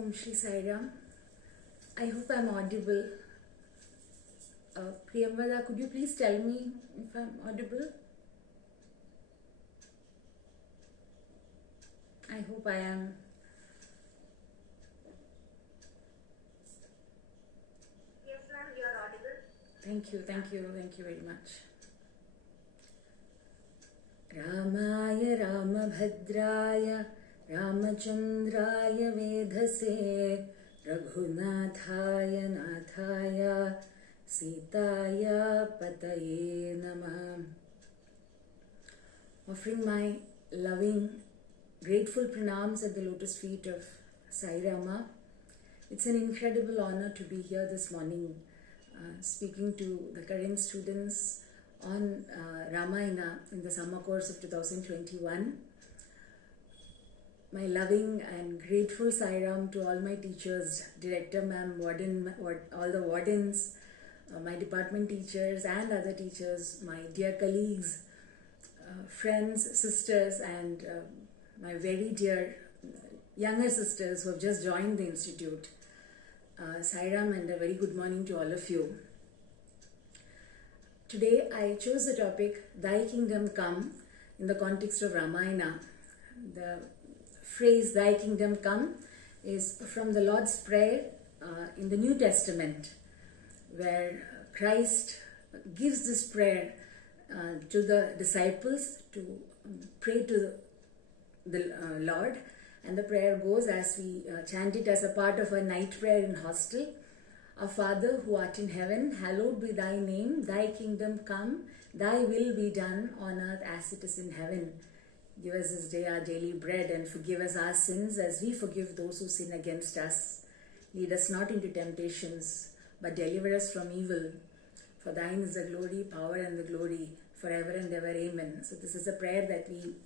Om Shri Sai Ram. I hope I'm audible. Priyamvada, could you please tell me if I'm audible? I hope I am. Yes, ma'am, you are audible. Thank you very much. Ramaya Ramabhadraya Ramachandraya Vedhase Raghunathaya Nathaya Sitaya Pataye Namah. Offering my loving, grateful pranams at the lotus feet of Sai Rama. It's an incredible honor to be here this morning speaking to the current students on Ramayana in the summer course of 2021. My loving and grateful Sai Ram to all my teachers, director ma'am, warden, all the wardens, my department teachers and other teachers, my dear colleagues, friends, sisters, and my very dear younger sisters who have just joined the institute. Sai Ram and a very good morning to all of you. Today I chose the topic Thy Kingdom Come in the context of Ramayana. The phrase Thy Kingdom Come is from the Lord's Prayer in the New Testament, where Christ gives this prayer to the disciples to pray to the Lord, and the prayer goes as we chant it as a part of a night prayer in hostel. Our Father who art in heaven, hallowed be thy name. Thy kingdom come, thy will be done on earth as it is in heaven. Give us this day our daily bread, and forgive us our sins as we forgive those who sin against us. Lead us not into temptations, but deliver us from evil. For thine is the glory, power and the glory forever and ever. Amen. So this is a prayer that we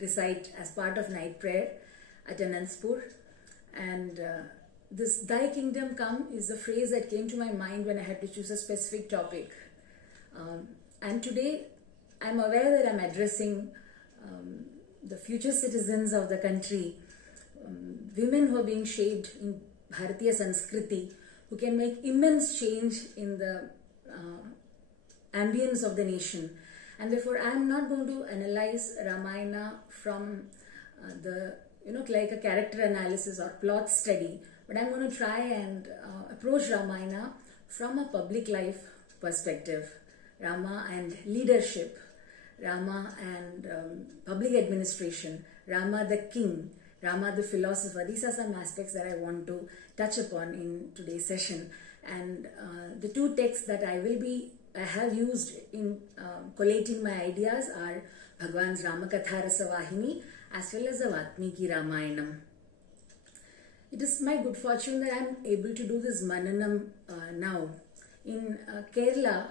recite as part of night prayer at Anandpur. And this Thy Kingdom Come is a phrase that came to my mind when I had to choose a specific topic. And today I'm aware that I'm addressing the future citizens of the country, women who are being shaped in Bharatiya Sanskriti, who can make immense change in the ambience of the nation. And therefore I'm not going to analyze Ramayana from like a character analysis or plot study, but I'm going to try and approach Ramayana from a public life perspective. Rama and leadership, Rama and public administration, Rama the king, Rama the philosopher. These are some aspects that I want to touch upon in today's session. And the two texts that I have used in collating my ideas are Bhagwan's Ramakatha Rasavahini as well as the Vatmiki Ramayanam. It is my good fortune that I am able to do this Mananam now. In Kerala,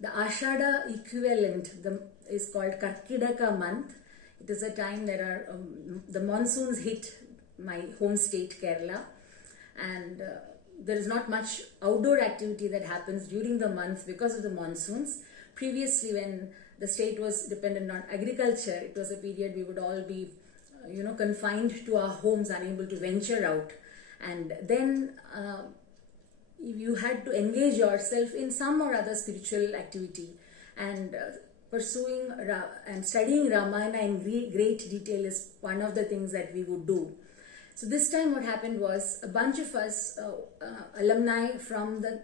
the Ashada equivalent is called Karkidaka month. It is a time that the monsoons hit my home state Kerala, and there is not much outdoor activity that happens during the month because of the monsoons. Previously, when the state was dependent on agriculture, it was a period we would all be confined to our homes, unable to venture out. And then you had to engage yourself in some or other spiritual activity. And pursuing and studying Ramayana in great detail is one of the things that we would do. So this time what happened was a bunch of us alumni from the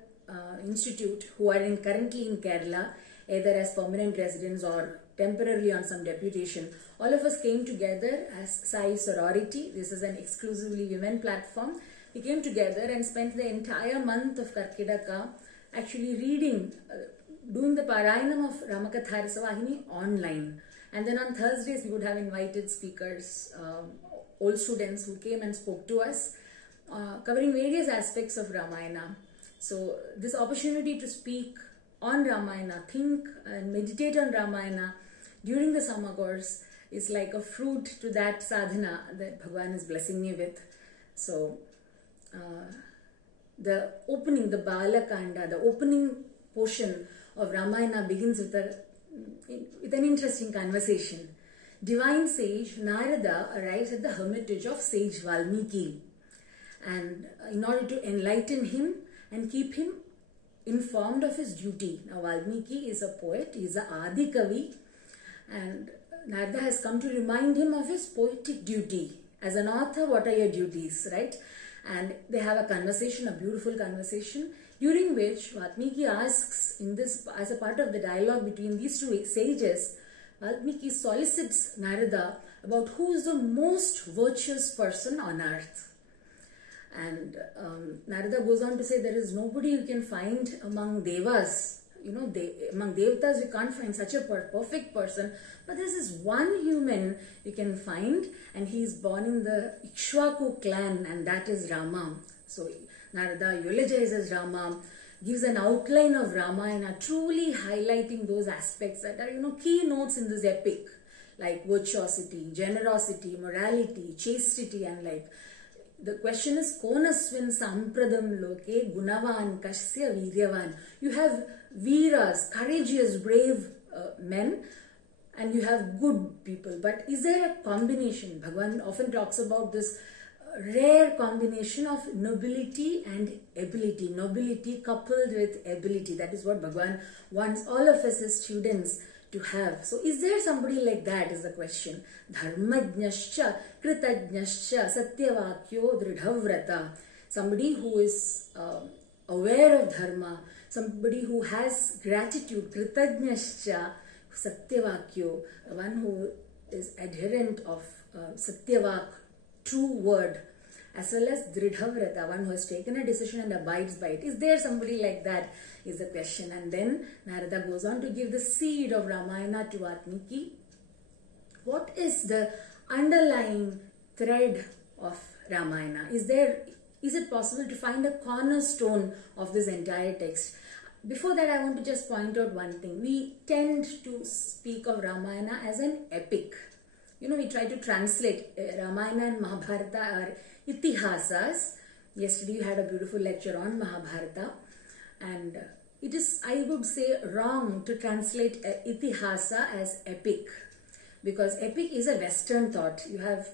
institute who are currently in Kerala, either as permanent residents or temporarily on some deputation, all of us came together as Sai Sorority. This is an exclusively women platform. We came together and spent the entire month of Karkidaka actually reading, doing the Parayanam of Ramakatha Rasavahini online. And then on Thursdays we would have invited speakers, old students who came and spoke to us, covering various aspects of Ramayana. So this opportunity to speak on Ramayana, think and meditate on Ramayana during the summer course is like a fruit to that sadhana that Bhagwan is blessing me with. So the opening, the Balakanda, the opening portion of Ramayana begins with an interesting conversation. Divine sage Narada arrives at the hermitage of sage Valmiki. and in order to enlighten him and keep him informed of his duty. Now Valmiki is a poet, he is a Adi Kavi, and Narada has come to remind him of his poetic duty. As an author, what are your duties, right? And they have a conversation, a beautiful conversation, during which Valmiki asks, in this, as a part of the dialogue between these two sages, Valmiki solicits Narada about who is the most virtuous person on earth. And Narada goes on to say there is nobody you can find among devas. You know, among devatas we can't find such a perfect person. But there's this one human you can find, and he is born in the Ikshvaku clan, and that is Rama. So Narada eulogizes Rama, gives an outline of Ramayana, truly highlighting those aspects that are, you know, keynotes in this epic, like virtuosity, generosity, morality, chastity, and like. The question is, konasvin sampradam loke gunavan kasya viryavan. You have veeras, courageous, brave men, and you have good people. But is there a combination? Bhagavan often talks about this rare combination of nobility and ability. Nobility coupled with ability. That is what Bhagavan wants all of us as students to have. So is there somebody like that is the question. Dharmajnascha, kritajnascha, satyavakyo, dridhavrata. Somebody who is aware of dharma, somebody who has gratitude, kritajnascha, satyavakyo, one who is adherent of satyavak, true word, as well as dridhavrata, one who has taken a decision and abides by it. Is there somebody like that is the question. And then Narada goes on to give the seed of Ramayana to Valmiki. What is the underlying thread of Ramayana? Is it possible to find a cornerstone of this entire text? Before that, I want to just point out one thing. We tend to speak of Ramayana as an epic. You know, we try to translate Ramayana and Mahabharata are itihasas. Yesterday you had a beautiful lecture on Mahabharata, and it is, I would say, wrong to translate itihasa as epic, because epic is a Western thought. You have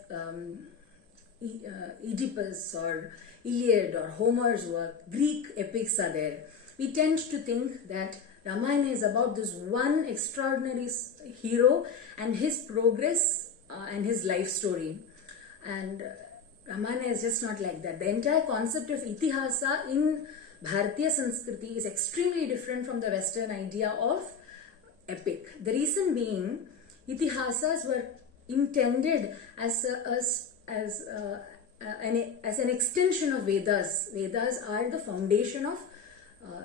Oedipus or Iliad or Homer's work. Greek epics are there. We tend to think that Ramayana is about this one extraordinary hero and his progress and his life story. And Ramayana is just not like that. The entire concept of itihasa in Bharatiya Sanskriti is extremely different from the Western idea of epic. The reason being, itihasas were intended as an extension of Vedas. Vedas are the foundation of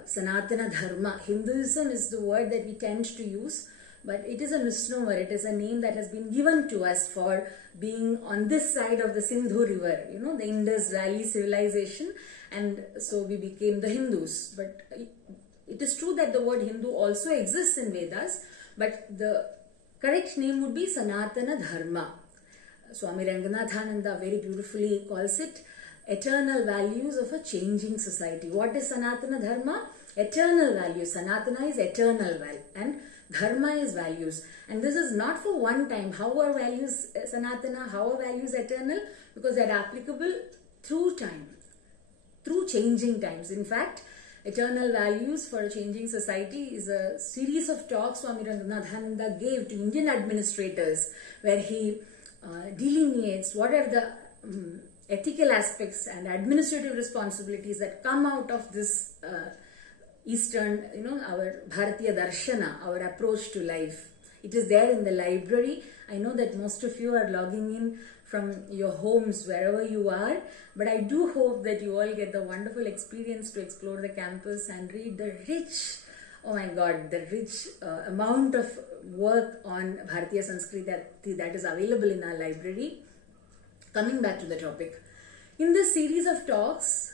Sanatana Dharma. Hinduism is the word that we tend to use, but it is a misnomer. It is a name that has been given to us for being on this side of the Sindhu river, you know, the Indus Valley civilization, and so we became the Hindus. But it is true that the word Hindu also exists in Vedas, but the correct name would be Sanatana Dharma. Swami Ranganathananda very beautifully calls it eternal values of a changing society. What is Sanatana Dharma? Eternal values. Sanatana is eternal and Dharma is values. And this is not for one time. How are values Sanatana? How are values eternal? Because they are applicable through time, through changing times. In fact, eternal values for a changing society is a series of talks Swami Ranganathananda gave to Indian administrators, where he delineates what are the ethical aspects and administrative responsibilities that come out of this Eastern, you know, our Bharatiya Darshana, our approach to life. It is there in the library. I know that most of you are logging in from your homes, wherever you are, but I do hope that you all get the wonderful experience to explore the campus and read the rich, oh my God, the rich amount of work on Bharatiya Sanskriti that is available in our library. Coming back to the topic. In this series of talks,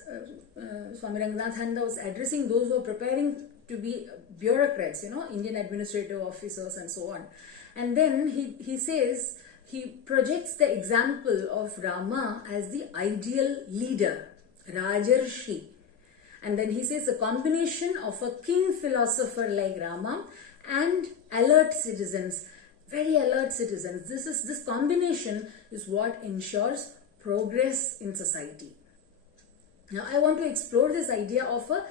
Swami Ranganathananda was addressing those who are preparing to be bureaucrats, you know, Indian administrative officers and so on. And then he says, he projects the example of Rama as the ideal leader, Rajarshi. And then he says the combination of a king philosopher like Rama and alert citizens, very alert citizens. This combination is what ensures progress in society. Now I want to explore this idea of a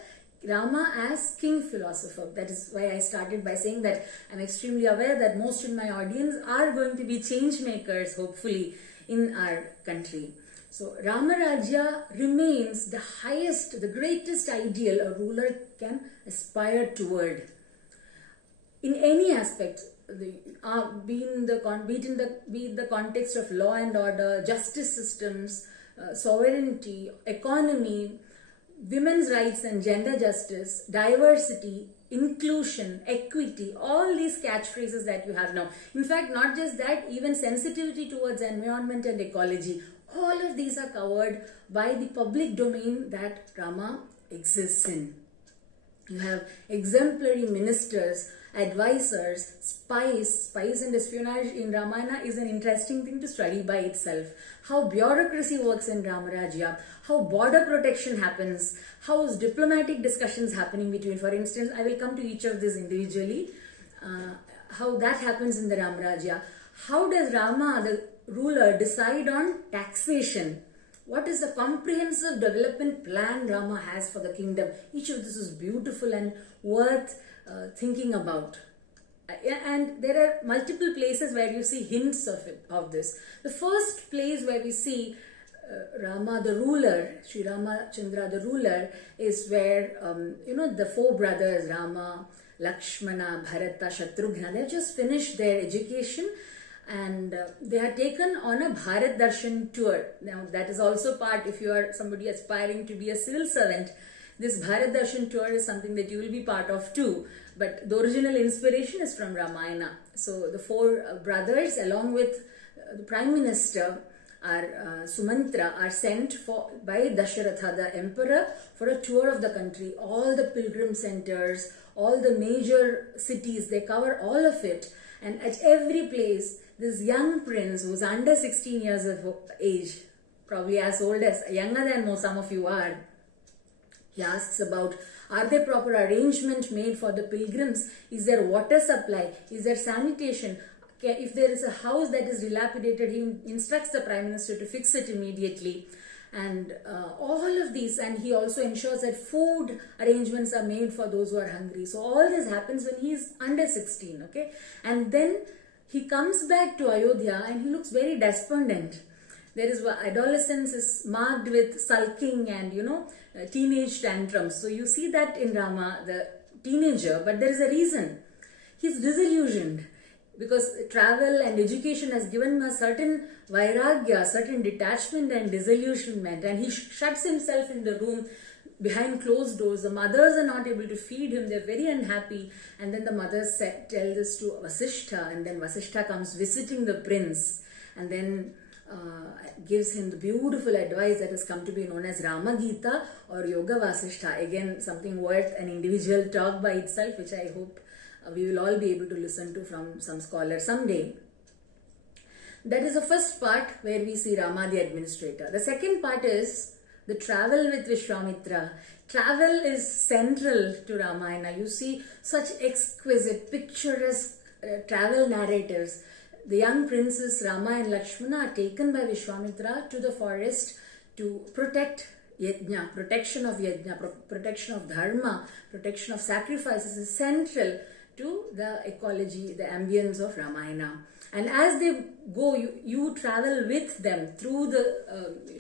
Rama as king philosopher. That is why I started by saying that I'm extremely aware that most in my audience are going to be change makers, hopefully, in our country. So Rama Rajya remains the highest, the greatest ideal a ruler can aspire toward. In any aspect, be in the context of law and order, justice systems, sovereignty, economy, women's rights and gender justice, diversity, inclusion, equity, all these catchphrases that you have now. In fact, not just that, even sensitivity towards environment and ecology, all of these are covered by the public domain that Rama exists in. You have exemplary ministers, advisors, spies and espionage in Ramayana is an interesting thing to study by itself. How bureaucracy works in Ramarajya, how border protection happens, how diplomatic discussions happening between, for instance, I will come to each of these individually, how that happens in the Ramarajya. How does Rama, the ruler, decide on taxation? What is the comprehensive development plan Rama has for the kingdom? Each of this is beautiful and worth thinking about. And there are multiple places where you see hints of this. The first place where we see Rama the ruler, Sri Ramachandra the ruler, is where the four brothers Rama, Lakshmana, Bharata, Shatrughna, they have just finished their education and they are taken on a Bharat Darshan tour. Now that is also part, if you are somebody aspiring to be a civil servant, this Bharat Darshan tour is something that you will be part of too. But the original inspiration is from Ramayana. So the four brothers along with the Prime Minister Sumantra are sent by Dasharatha, the emperor, for a tour of the country. All the pilgrim centers, all the major cities, they cover all of it. And at every place, this young prince who's under 16 years of age, probably as old as, younger than some of you are, he asks about, are there proper arrangement made for the pilgrims? Is there water supply? Is there sanitation? If there is a house that is dilapidated, he instructs the Prime Minister to fix it immediately. And all of these, and he also ensures that food arrangements are made for those who are hungry. So all this happens when he is under 16, okay? And then he comes back to Ayodhya and he looks very despondent. There is adolescence is marked with sulking and, teenage tantrums. So you see that in Rama, the teenager, but there is a reason. He's disillusioned because travel and education has given him a certain vairagya, certain detachment and disillusionment, and he shuts himself in the room behind closed doors. The mothers are not able to feed him, they're very unhappy, and then the mothers tell this to Vasishtha, and then Vasishtha comes visiting the prince and then gives him the beautiful advice that has come to be known as Rama Gita or Yoga Vasishtha. Again, something worth an individual talk by itself, which I hope we will all be able to listen to from some scholar someday. That is the first part where we see Rama the administrator. The second part is the travel with Vishwamitra. Travel is central to Ramayana. You see such exquisite, picturesque travel narratives. The young princes Rama and Lakshmana are taken by Vishwamitra to the forest to protect yajna. Protection of yajna, protection of dharma, protection of sacrifices is central to the ecology, the ambience of Ramayana. And as they go, you travel with them through the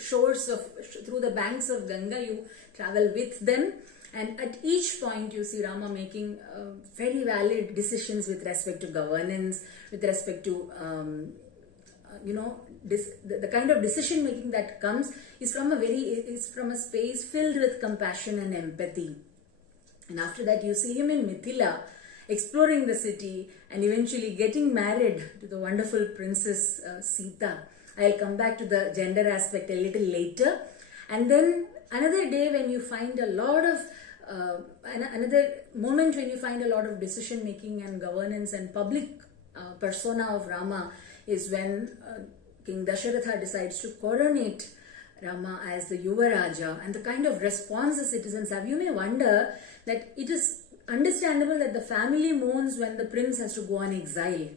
through the banks of Ganga, you travel with them. And at each point, you see Rama making very valid decisions with respect to governance, with respect to, the kind of decision making that comes is from a space filled with compassion and empathy. And after that, you see him in Mithila, exploring the city and eventually getting married to the wonderful princess Sita. I'll come back to the gender aspect a little later. And then another day when you find a lot of another moment when you find a lot of decision making and governance and public persona of Rama is when King Dasharatha decides to coronate Rama as the Yuvaraja, and the kind of response the citizens have. You may wonder that it is understandable that the family mourns when the prince has to go on exile.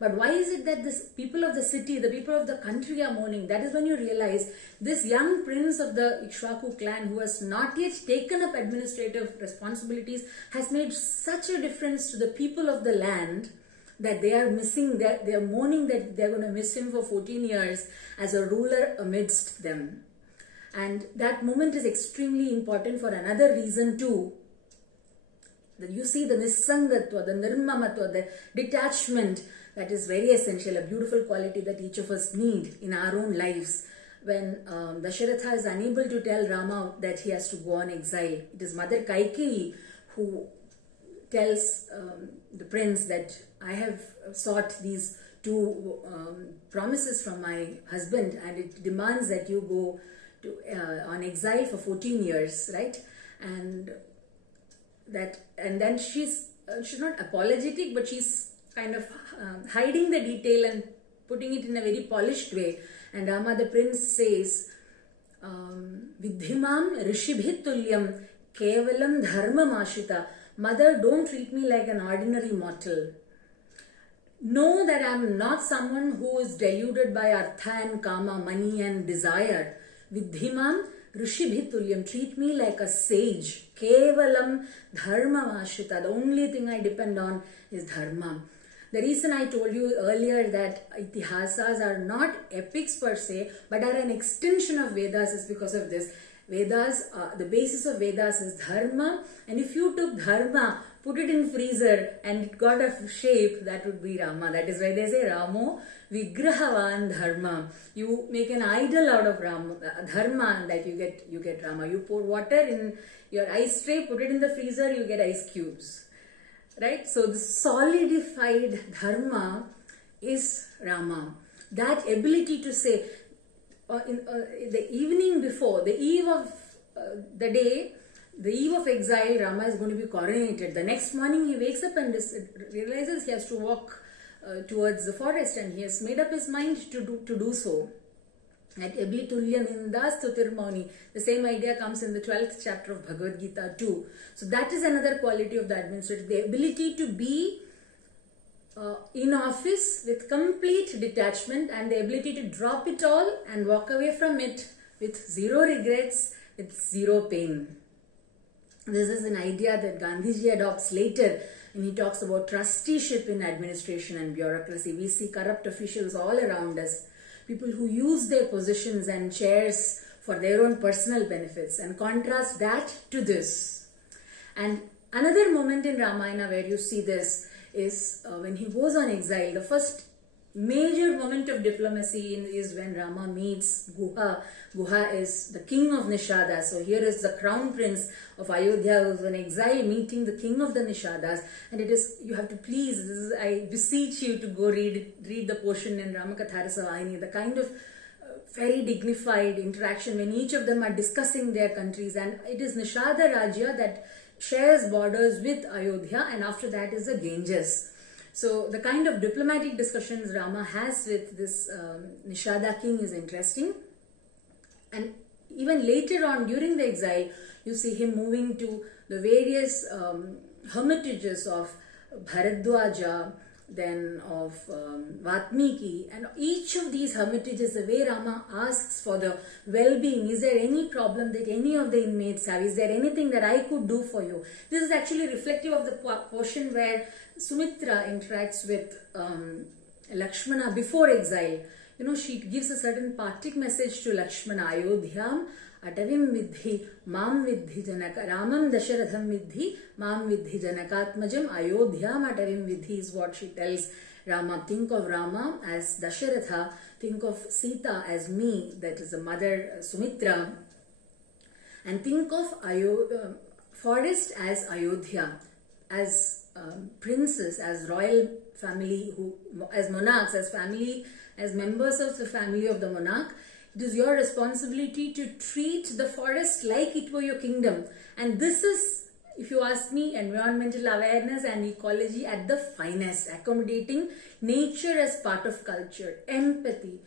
But why is it that this people of the city, the people of the country are mourning? That is when you realize this young prince of the Ikshvaku clan, who has not yet taken up administrative responsibilities, has made such a difference to the people of the land that they are missing, they are mourning that they are going to miss him for 14 years as a ruler amidst them. And that moment is extremely important for another reason too. That you see the nisangatva, the nirmamatva, the detachment, that is very essential, a beautiful quality that each of us need in our own lives. When Dasharatha is unable to tell Rama that he has to go on exile, it is Mother Kaikeyi who tells the prince that I have sought these two promises from my husband, and it demands that you go to on exile for 14 years, right? And then she's not apologetic, but she's kind of hiding the detail and putting it in a very polished way. And Rama the prince says, Vidhimam rishibhit tulyam kevalam dharma mashita. Mother, don't treat me like an ordinary mortal. Know that I am not someone who is deluded by artha and kama, money and desire. Vidhimam rishibhitulyam, treat me like a sage. Kevalam dharma mashita. The only thing I depend on is dharma. The reason I told you earlier that itihasas are not epics per se, but are an extension of Vedas is because of this. Vedas, the basis of Vedas is dharma, and if you took dharma, put it in freezer and it got a shape, that would be Rama. That is why they say Ramo Vigrahavan Dharma. You make an idol out of Rama, dharma, that you get Rama. You pour water in your ice tray, put it in the freezer, you get ice cubes. Right? So the solidified dharma is Rama. That ability to say, the evening before, the eve of the day, the eve of exile, Rama is going to be coronated. The next morning he wakes up and realizes he has to walk towards the forest, and he has made up his mind to do so. At Ebli Tulya Ninda Stutirmauni, the same idea comes in the 12th chapter of Bhagavad Gita too. So that is another quality of the administrator, the ability to be in office with complete detachment and the ability to drop it all and walk away from it with zero regrets, with zero pain. This is an idea that Gandhiji adopts later when he talks about trusteeship in administration and bureaucracy. We see corrupt officials all around us, people who use their positions and chairs for their own personal benefits, and contrast that to this. And another moment in Ramayana where you see this is when he goes on exile. The first major moment of diplomacy is when Rama meets Guha. Guha is the king of Nishadas. So here is the crown prince of Ayodhya who is on exile meeting the king of the Nishadas. And it is, you have to please, I beseech you to go read the portion in Ramakatharasavayini, the kind of very dignified interaction when each of them are discussing their countries. And it is Nishada Rajya that shares borders with Ayodhya, and after that is the Ganges. So the kind of diplomatic discussions Rama has with this Nishada king is interesting. And even later on during the exile, you see him moving to the various hermitages of Bharadwaja, then of Vatmiki, and each of these hermitages, the way Rama asks for the well-being, is there any problem that any of the inmates have, is there anything that I could do for you? This is actually reflective of the portion where Sumitra interacts with Lakshmana before exile. You know, she gives a certain parting message to Lakshmana, Ayodhyam Atavim Vidhi Mam Vidhi Janaka, Ramam Dasharatham Vidhi Mam Vidhi Janakatmajam Ayodhyam Atavim Vidhi is what she tells Rama. Think of Rama as Dasharatha, think of Sita as me, that is the mother Sumitra, and think of forest as Ayodhya, as princes, as royal family, as monarchs, as family, as members of the family of the monarch. It is your responsibility to treat the forest like it were your kingdom. And this is, if you ask me, environmental awareness and ecology at the finest, accommodating nature as part of culture, empathy.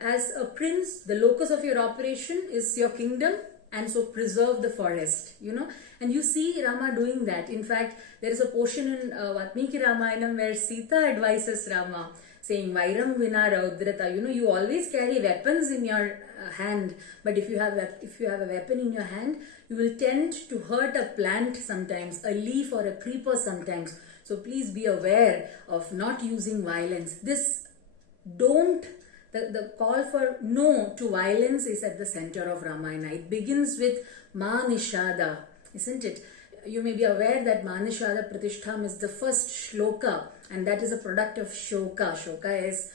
As a prince, the locus of your operation is your kingdom, and so preserve the forest, you know. And you see Rama doing that. In fact, there is a portion in Vatmiki Ramayana where Sita advises Rama, saying, Vairam vina raudrata, you know, you always carry weapons in your hand, but if you have a weapon in your hand, you will tend to hurt a plant sometimes, a leaf or a creeper sometimes. So please be aware of not using violence. The call for no to violence is at the center of Ramayana. It begins with Ma Nishada, isn't it? You may be aware that Ma Nishada Pratishtham is the first shloka, and that is a product of shoka. Shoka is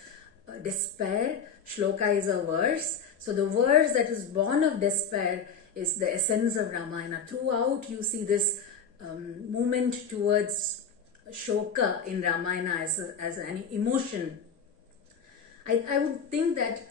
despair, shloka is a verse. So the verse that is born of despair is the essence of Ramayana. Throughout you see this movement towards shoka in Ramayana as an emotion. I would think that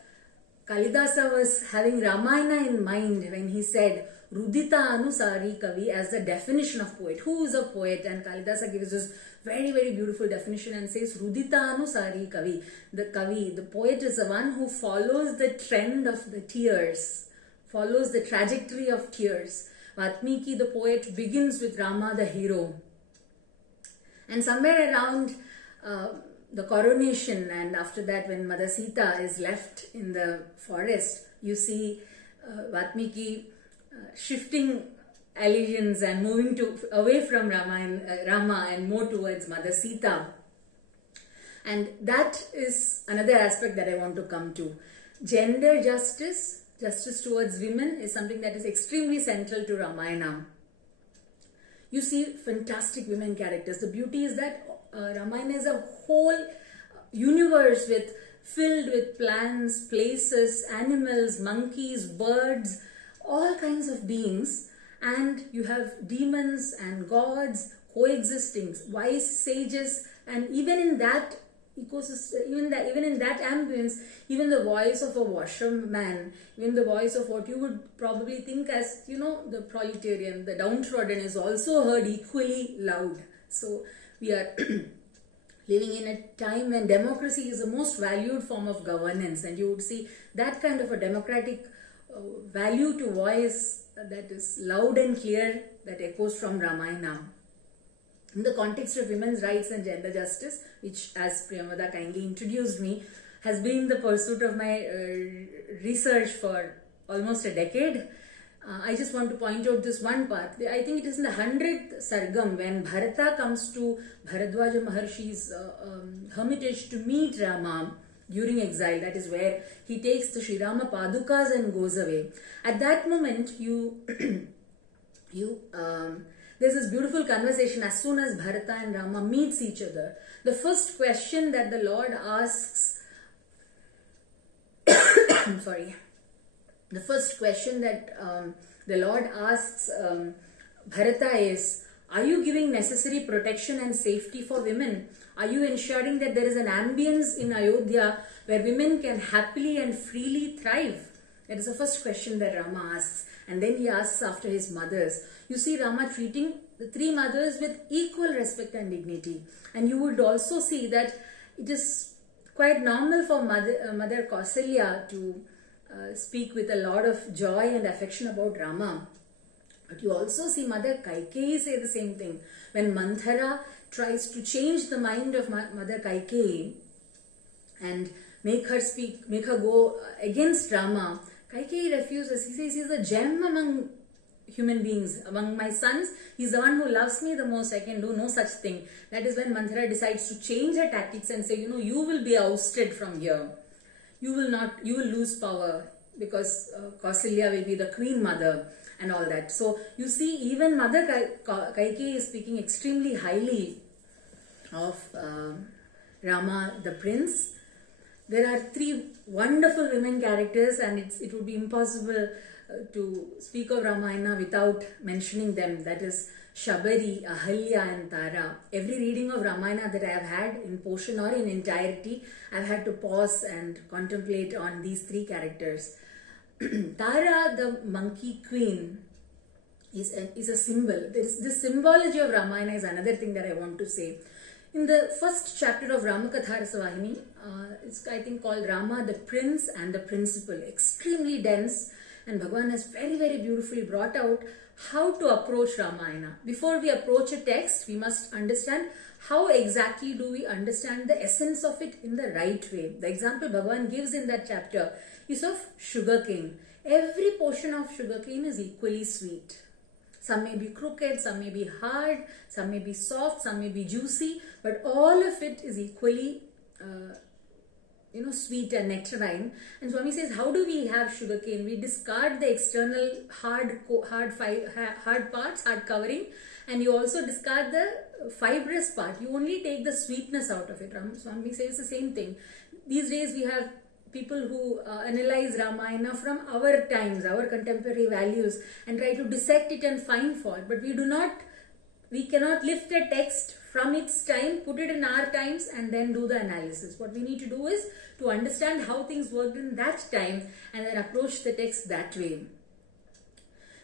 Kalidasa was having Ramayana in mind when he said Rudita Anusari Kavi as the definition of poet. Who is a poet? And Kalidasa gives this very, very beautiful definition and says Rudita Anusari Kavi. The poet is the one who follows the trend of the tears, follows the trajectory of tears. Vatmiki, the poet, begins with Rama, the hero. And somewhere around the coronation, and after that when Mother Sita is left in the forest, you see Vatmiki shifting allegiance and moving away from Rama and more towards Mother Sita. And that is another aspect that I want to come to. Gender justice, justice towards women, is something that is extremely central to Ramayana. You see fantastic women characters. The beauty is that Ramayana is a whole universe filled with plants, places, animals, monkeys, birds, all kinds of beings. And you have demons and gods coexisting, wise sages, and even in that ecosystem, even in that ambience, even the voice of a washerman, even the voice of what you would probably think as, you know, the proletarian, the downtrodden, is also heard equally loud. So we are living in a time when democracy is the most valued form of governance, and you would see that kind of a democratic value to voice that is loud and clear, that echoes from Ramayana. In the context of women's rights and gender justice, which, as Priyamada kindly introduced me, has been the pursuit of my research for almost a decade, I just want to point out this one part. I think it is in the 100th Sargam, when Bharata comes to Bharadwaja Maharshi's hermitage to meet Rama during exile. That is where he takes the Sri Rama Padukas and goes away. At that moment, there's this beautiful conversation as soon as Bharata and Rama meets each other. The first question that the Lord asks, I'm sorry. The first question that the Lord asks Bharata is, are you giving necessary protection and safety for women? Are you ensuring that there is an ambience in Ayodhya where women can happily and freely thrive? That is the first question that Rama asks. And then he asks after his mothers. You see Rama treating the three mothers with equal respect and dignity. And you would also see that it is quite normal for Mother Kausalya to speak with a lot of joy and affection about Rama. But you also see Mother Kaikeyi say the same thing. When Manthara tries to change the mind of Mother Kaikeyi and make her go against Rama, Kaikeyi refuses. He says he's a gem among human beings. Among my sons, he's the one who loves me the most. I can do no such thing. That is when Manthara decides to change her tactics and say, you know, you will be ousted from here. You will lose power, because Kausalya will be the queen mother and all that. So you see, even Mother Kaikeyi is speaking extremely highly of Rama the prince. There are three wonderful women characters, and it would be impossible to speak of Ramayana without mentioning them. That is Shabari, Ahalya and Tara. Every reading of Ramayana that I have had in portion or in entirety, I have had to pause and contemplate on these three characters. Tara, the monkey queen, is a symbol. This symbology of Ramayana is another thing that I want to say. In the first chapter of Ramakatha Rasavahini, it's I think called Rama the Prince and the Principal. Extremely dense, And Bhagavan has very, very beautifully brought out how to approach Ramayana. Before we approach a text, we must understand how exactly do we understand the essence of it in the right way. The example Bhagavan gives in that chapter is of sugarcane. Every portion of sugarcane is equally sweet. Some may be crooked, some may be hard, some may be soft, some may be juicy, but all of it is equally sweet and nectarine. And Swami says, how do we have sugarcane? We discard the external hard parts, hard covering, and you also discard the fibrous part. You only take the sweetness out of it. Swami says the same thing. These days we have people who analyze Ramayana from our times, our contemporary values, and try to dissect it and find fault. But we cannot lift a text from its time, put it in our times, and then do the analysis. What we need to do is to understand how things worked in that time and then approach the text that way.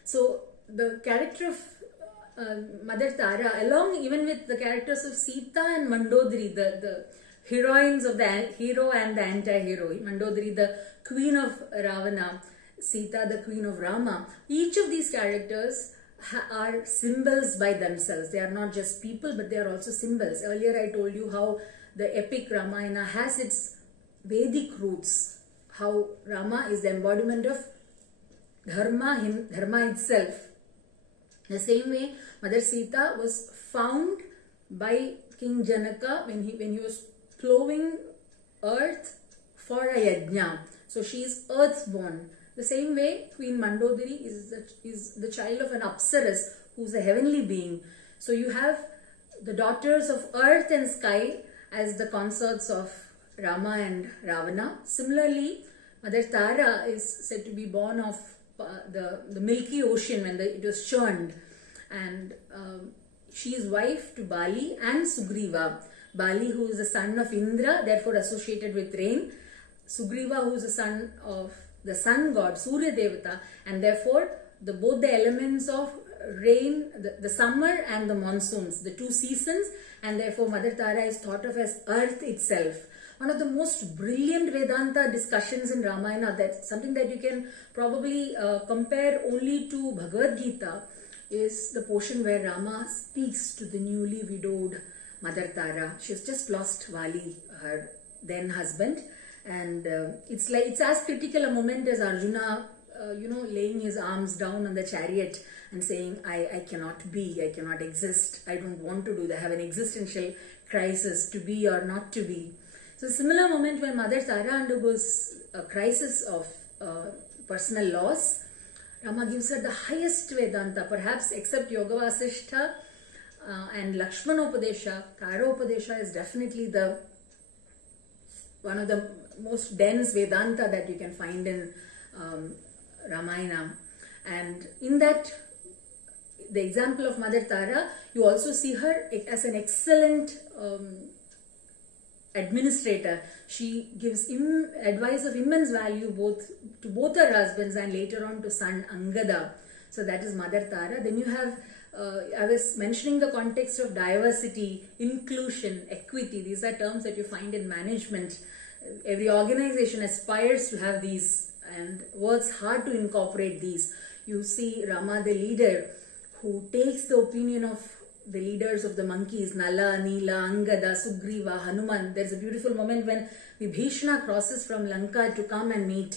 So the character of Mother Tara, along even with the characters of Sita and Mandodari, the heroines of the hero and the anti-hero, Mandodari, the queen of Ravana, Sita, the queen of Rama, each of these characters are symbols by themselves. They are not just people, but they are also symbols. Earlier I told you how the epic Ramayana has its Vedic roots, how Rama is the embodiment of Dharma itself. The same way, Mother Sita was found by King Janaka when he was plowing earth for a yajna. So she is earthborn. The same way, Queen Mandodari is the child of an Apsaras, who is a heavenly being. So you have the daughters of earth and sky as the consorts of Rama and Ravana. Similarly, Mother Tara is said to be born of the milky ocean when it was churned. And she is wife to Bali and Sugriva. Bali, who is the son of Indra, therefore associated with rain. Sugriva, who is the son of the sun god, Surya Devata, and therefore both the elements of rain, the summer and the monsoons, the two seasons, and therefore Mother Tara is thought of as earth itself. One of the most brilliant Vedanta discussions in Ramayana, that's something that you can probably compare only to Bhagavad Gita, is the portion where Rama speaks to the newly widowed Mother Tara. She has just lost Vali, her then husband, and it's as critical a moment as Arjuna, laying his arms down on the chariot and saying, I cannot be, I cannot exist, I don't want to do that, I have an existential crisis, to be or not to be. So a similar moment when Mother Tara undergoes a crisis of personal loss, Rama gives her the highest Vedanta, perhaps except Yoga Vasishtha and Lakshmanopadesha. Karopadesha is definitely one of the most dense Vedanta that you can find in Ramayana. And in that, the example of Mother Tara, you also see her as an excellent administrator. She gives advice of immense value to both her husbands and later on to son Angada. So that is Mother Tara. Then you have, I was mentioning the context of diversity, inclusion, equity. These are terms that you find in management. Every organization aspires to have these and works hard to incorporate these. You see Rama, the leader, who takes the opinion of the leaders of the monkeys, Nala, Nila, Angada, Sugriva, Hanuman. There's a beautiful moment when Vibhishana crosses from Lanka to come and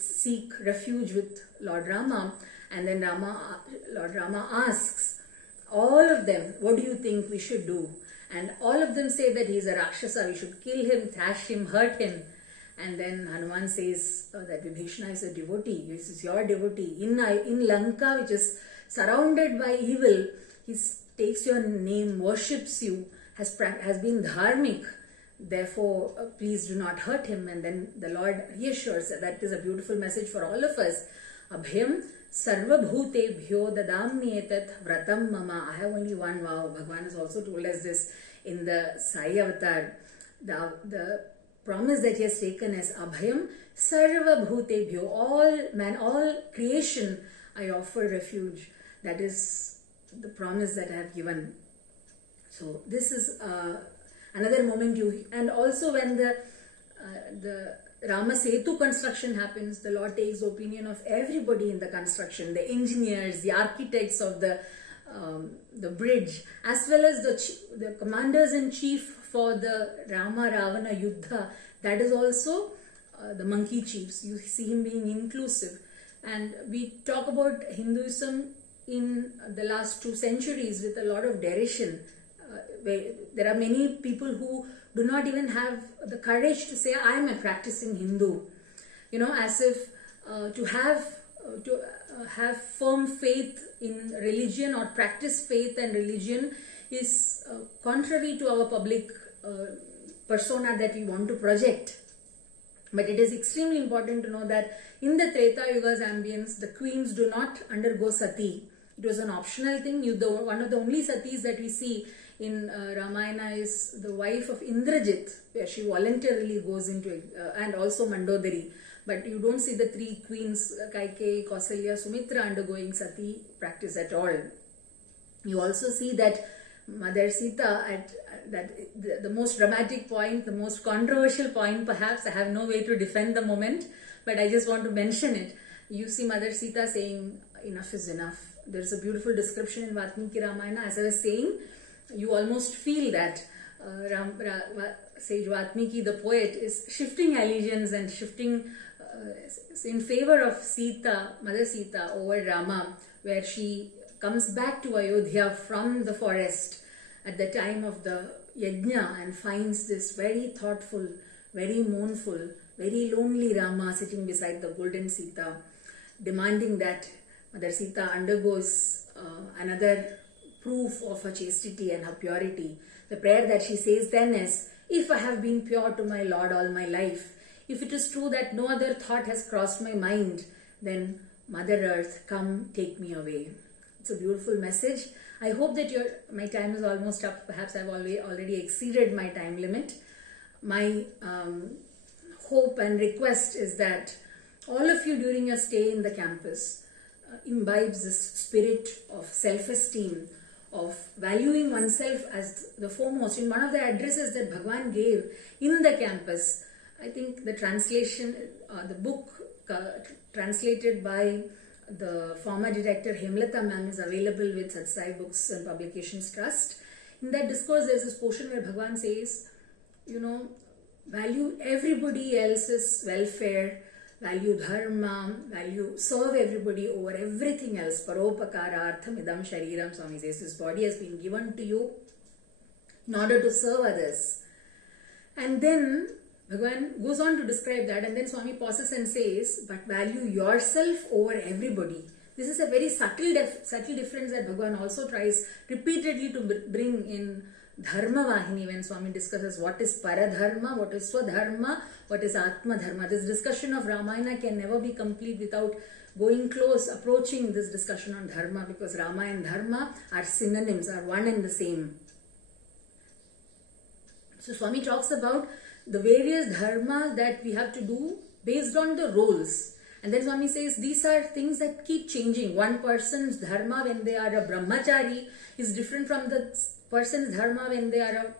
seek refuge with Lord Rama. And then Lord Rama asks all of them, what do you think we should do? And all of them say that he is a Rakshasa, we should kill him, thrash him, hurt him. And then Hanuman says that Vibhishana is a devotee, this is your devotee. In Lanka, which is surrounded by evil, he takes your name, worships you, has been dharmic. Therefore, please do not hurt him. And then the Lord reassures that is a beautiful message for all of us. Abhyam sarva bhutebhyo dadamnyetat vratam mama. I have only one vow. Bhagavan has also told us this in the Sai Avatar. The promise that he has taken is Abhyam sarva bhutebhyo. All creation, I offer refuge. That is the promise that I have given. So this is another moment and also when the Rama Setu construction happens, the Lord takes the opinion of everybody in the construction, the engineers, the architects of the bridge, as well as the commanders-in-chief for the Rama-Ravana Yuddha. That is also the monkey chiefs. You see him being inclusive. And we talk about Hinduism in the last 2 centuries with a lot of derision. Where there are many people who do not even have the courage to say, I am a practicing Hindu. You know, as if to have firm faith in religion or practice faith and religion is contrary to our public persona that we want to project. But it is extremely important to know that in the Treta Yuga's ambience, the queens do not undergo sati. It was an optional thing. One of the only satis that we see in Ramayana is the wife of Indrajit, where she voluntarily goes into, and also Mandodari. But you don't see the 3 queens, Kaikeyi, Kausalya, Sumitra, undergoing sati practice at all. You also see that Mother Sita, at the most dramatic point, the most controversial point perhaps, I have no way to defend the moment, but I just want to mention it. You see Mother Sita saying, enough is enough. There is a beautiful description in Valmiki Ramayana. As I was saying, you almost feel that Sage Valmiki, the poet, is shifting allegiance and shifting in favor of Sita, Mother Sita, over Rama, where she comes back to Ayodhya from the forest at the time of the yajna and finds this very thoughtful, very mournful, very lonely Rama sitting beside the golden Sita, demanding that Mother Sita undergoes another proof of her chastity and her purity. The prayer that she says then is, if I have been pure to my Lord all my life, if it is true that no other thought has crossed my mind, then Mother Earth, come take me away. It's a beautiful message. I hope that my time is almost up. Perhaps I've already exceeded my time limit. My hope and request is that all of you during your stay in the campus imbibes this spirit of self-esteem, of valuing oneself as the foremost. In one of the addresses that Bhagwan gave in the campus, I think the translation, the book translated by the former director Hemlata ma'am is available with Satsai Books and Publications Trust. In that discourse, there's this portion where Bhagwan says, you know, value everybody else's welfare, value dharma, serve everybody over everything else. Paropakara artham idam shariram, Swami says, this body has been given to you in order to serve others. And then Bhagwan goes on to describe that, and then Swami pauses and says, but value yourself over everybody. This is a very subtle difference that Bhagwan also tries repeatedly to bring in Dharma Vahini when Swami discusses what is Paradharma, what is Swadharma, what is Atma Dharma. This discussion of Ramayana can never be complete without going close, approaching this discussion on Dharma, because Rama and Dharma are synonyms, are one and the same. So Swami talks about the various dharma that we have to do based on the roles. And then Swami says these are things that keep changing. One person's dharma when they are a brahmachari is different from the person's dharma when they are a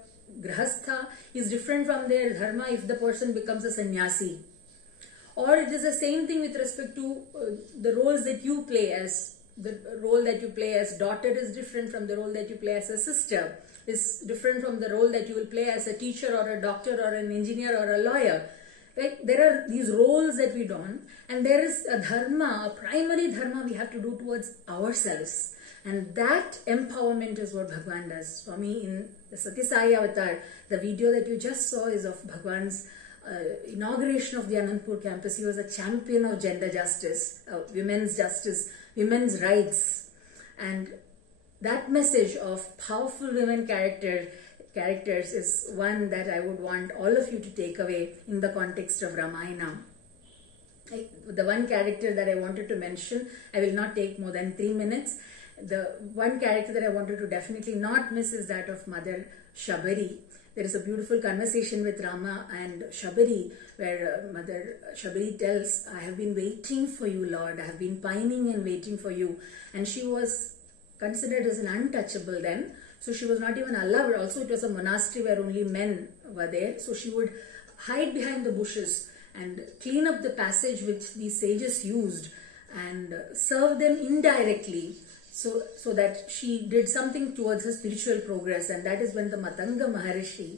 grihastha, is different from their dharma if the person becomes a sannyasi. Or it is the same thing with respect to the roles that you play as, the role that you play as daughter is different from the role that you play as a sister, is different from the role that you will play as a teacher or a doctor or an engineer or a lawyer. Right? There are these roles that we don, and there is a dharma, a primary dharma we have to do towards ourselves. And that empowerment is what Bhagwan does. Swami, in the Sati Sai Avatar, the video that you just saw is of Bhagwan's inauguration of the Anandpur campus. He was a champion of gender justice, justice, women's rights. And that message of powerful women characters is one that I would want all of you to take away in the context of Ramayana. The one character that I wanted to mention, I will not take more than 3 minutes. The one character that I wanted to definitely not miss is that of Mother Shabari. There is a beautiful conversation with Rama and Shabari where Mother Shabari tells, I have been waiting for you, Lord. I have been pining and waiting for you. And she was considered as an untouchable then. So she was not even allowed. Also, it was a monastery where only men were there. So she would hide behind the bushes and clean up the passage which these sages used and serve them indirectly, so that she did something towards her spiritual progress. And that is when the Matanga Maharishi,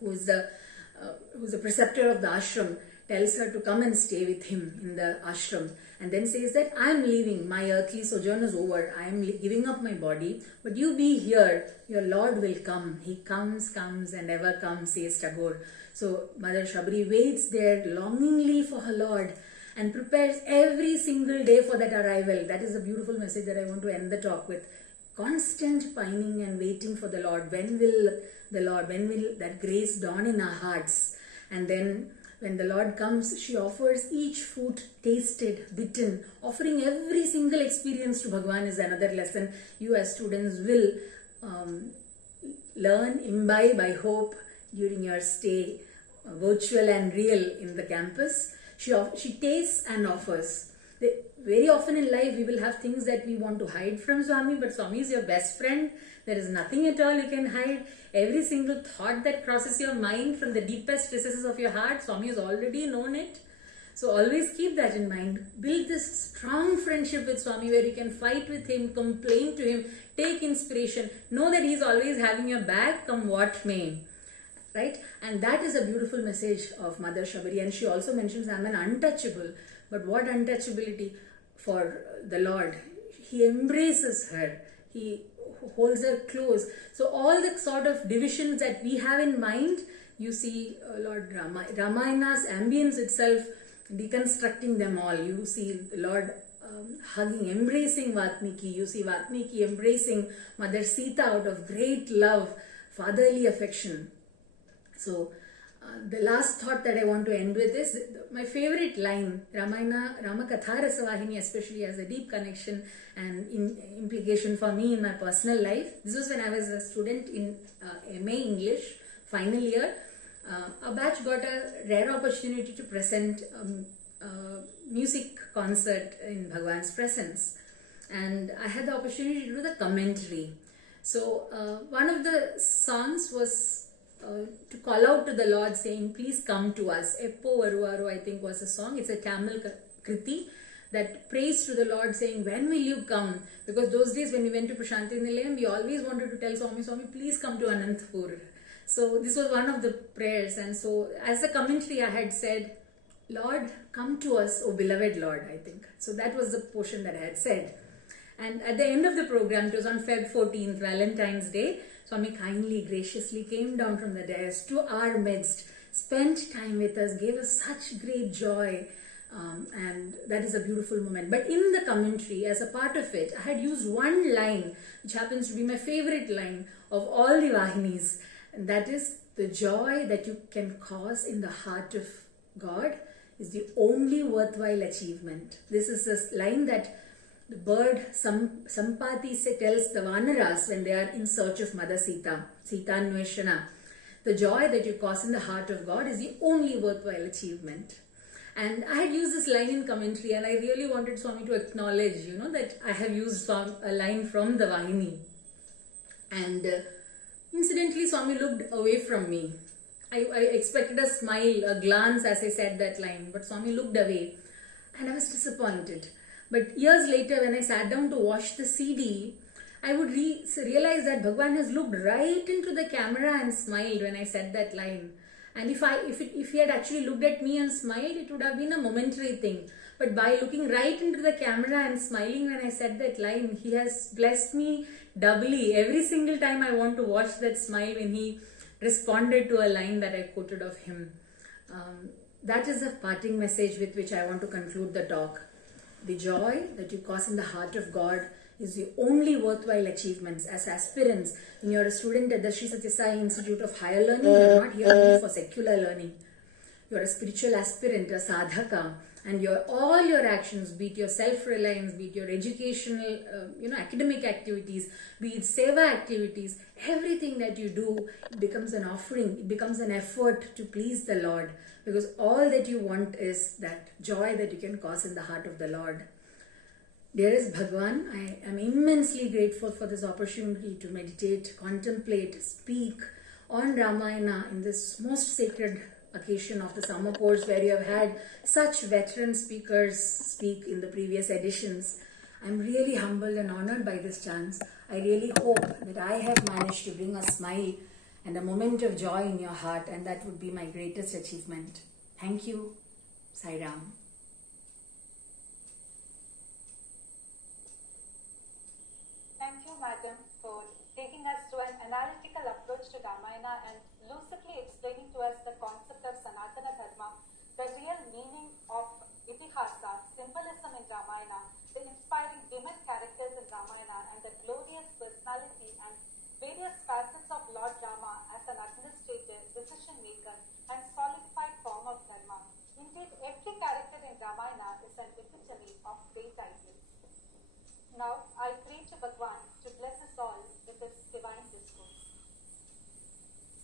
who is the preceptor of the ashram, tells her to come and stay with him in the ashram, and then says that I am leaving, my earthly sojourn is over, I am giving up my body, but you be here, your Lord will come. He comes and ever comes, says Tagore. So Mother Shabri waits there longingly for her Lord and prepares every single day for that arrival. That is a beautiful message that I want to end the talk with. Constant pining and waiting for the Lord. When will that grace dawn in our hearts? And then when the Lord comes, she offers each fruit tasted, bitten. Offering every single experience to Bhagwan is another lesson you as students will learn, imbibe, I hope, during your stay, virtual and real, in the campus. She tastes and offers. Very often in life we will have things that we want to hide from Swami, but Swami is your best friend. There is nothing at all you can hide. Every single thought that crosses your mind from the deepest recesses of your heart, Swami has already known it. So always keep that in mind. Build this strong friendship with Swami where you can fight with him, complain to him, take inspiration. Know that he is always having your back, come what may. Right? And that is a beautiful message of Mother Shabari. And she also mentions, I am an untouchable. But what untouchability for the Lord? He embraces her. He holds her close. So all the sort of divisions that we have in mind, you see Lord Ramayana's ambience itself deconstructing them all. You see Lord hugging, embracing Vatmiki. You see Vatmiki embracing Mother Sita out of great love, fatherly affection. So the last thought that I want to end with is my favorite line. Ramakatha Rasavahini especially has a deep connection and implication for me in my personal life. This was when I was a student in MA English, final year. Our batch got a rare opportunity to present a music concert in Bhagwan's presence. And I had the opportunity to do the commentary. So one of the songs was to call out to the Lord saying, please come to us. Eppo Varuvaru, I think, was a song. It's a Tamil kriti that prays to the Lord saying, when will you come? Because those days when we went to Prashanti Nilayam, we always wanted to tell Swami, please come to Anantapur. So this was one of the prayers. And so as a commentary, I had said, Lord, come to us, O beloved Lord, I think. So that was the portion that I had said. And at the end of the program, it was on Feb 14th, Valentine's Day, Swami kindly, graciously came down from the dais to our midst, spent time with us, gave us such great joy, and that is a beautiful moment. But in the commentary, as a part of it, I had used one line, which happens to be my favorite line of all the Vahinis, and that is, the joy that you can cause in the heart of God is the only worthwhile achievement. This is a line that the bird Sampati tells the Vanaras when they are in search of Mother Sita, Sita Anveshana. The joy that you cause in the heart of God is the only worthwhile achievement. And I had used this line in commentary, and I really wanted Swami to acknowledge, that I have used a line from the Vahini. And incidentally, Swami looked away from me. I expected a smile, a glance as I said that line, but Swami looked away, and I was disappointed. But years later, when I sat down to watch the CD, I would realize that Bhagwan has looked right into the camera and smiled when I said that line. And if he had actually looked at me and smiled, it would have been a momentary thing. But by looking right into the camera and smiling when I said that line, he has blessed me doubly. Every single time I want to watch that smile when he responded to a line that I quoted of him. That is the parting message with which I want to conclude the talk. The joy that you cause in the heart of God is the only worthwhile achievements. As aspirants, when you are a student at the Sri Satya Sai Institute of Higher Learning, you are not here only for secular learning. You are a spiritual aspirant, a sadhaka, and all your actions, be it your self-reliance, be it your educational, academic activities, be it seva activities, everything that you do, it becomes an offering, it becomes an effort to please the Lord. Because all that you want is that joy that you can cause in the heart of the Lord. Dearest Bhagwan, I am immensely grateful for this opportunity to meditate, contemplate, speak on Ramayana in this most sacred occasion of the summer course, where you have had such veteran speakers speak in the previous editions. I'm really humbled and honored by this chance. I really hope that I have managed to bring a smile and a moment of joy in your heart, and that would be my greatest achievement. Thank you. Sai Ram. Thank you, Madam, for taking us through an analytical approach to Ramayana and lucidly explaining to us the concept of Sanatana Dharma, the real meaning of Itihasa, symbolism in Ramayana, the inspiring women characters in Ramayana, and the glorious personality and various facets of Lord Rama as an administrator, decision maker, and